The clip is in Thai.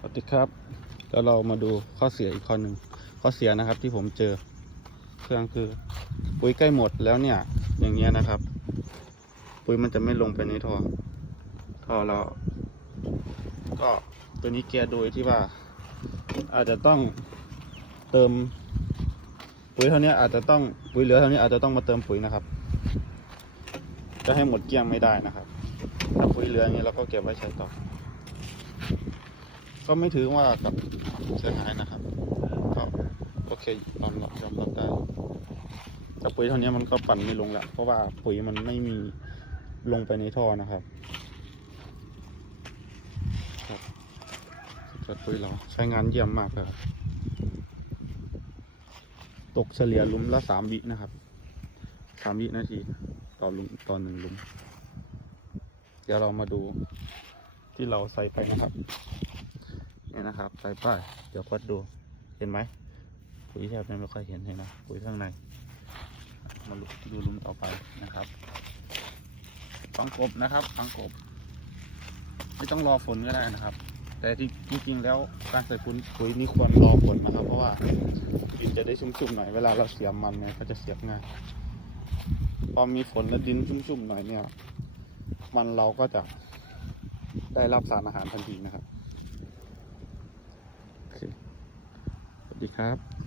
สวัสดีครับแล้วเรามาดูข้อเสียอีกข้อหนึ่งข้อเสียนะครับที่ผมเจอเครื่องคือปุ๋ยใกล้หมดแล้วเนี่ย อย่างเงี้ยนะครับ ปุ๋ยมันจะไม่ลงไปในท่อท่อเราก็ตัวนี้แกโดยที่ว่า อาจจะต้องเติมปุ๋ยเท่านี้อาจจะต้องปุ๋ยเหลือเท่านี้อาจจะต้องมาเติมปุ๋ยนะครับจะให้หมดเกลี้ยงไม่ได้นะครับถ้าปุ๋ยเหลืออย่างนี้เราก็เก็บไว้ใช้ต่อ ก็ไม่ถือว่ากับเสียหายนะครับก็โอเคยอมรับยอมรับได้แต่ปุ๋ยเท่านี้มันก็ปั่นไม่ลงแล้วเพราะว่าปุ๋ยมันไม่มีลงไปในท่อนะครับครับสุดยอดปุ๋ยเราใช้งานเยี่ยมมากเลยครับตกเฉลี่ยลุมละสามวินะครับสามวินาทีต่อลุมต่อหนึ่งลุม เดี๋ยวเรามาดูที่เราใส่ไปนะครับ นี่นะครับใส่ป้ายเดี๋ยววัดดูเห็นไหมปุ๋ยแทบจะไม่ค่อยเห็นเห็นไหมปุ๋ยข้างในมาดูลุมต่อไปนะครับฝังกบนะครับฝังกบ ไม่ต้องรอฝนก็ได้นะครับ แต่ที่จริงๆแล้วการใส่ปุ๋ยปุ๋ยนี่ควรรอฝนนะครับ เพราะว่าดินจะได้ชุ่มๆหน่อยเวลาเราเสียบมันเนี่ยก็จะเสียบง่ายพอมีฝนและดินชุ่มๆหน่อยเนี่ย มันเราก็จะได้รับสารอาหารทันทีนะครับโอเคสวัส ดีครับ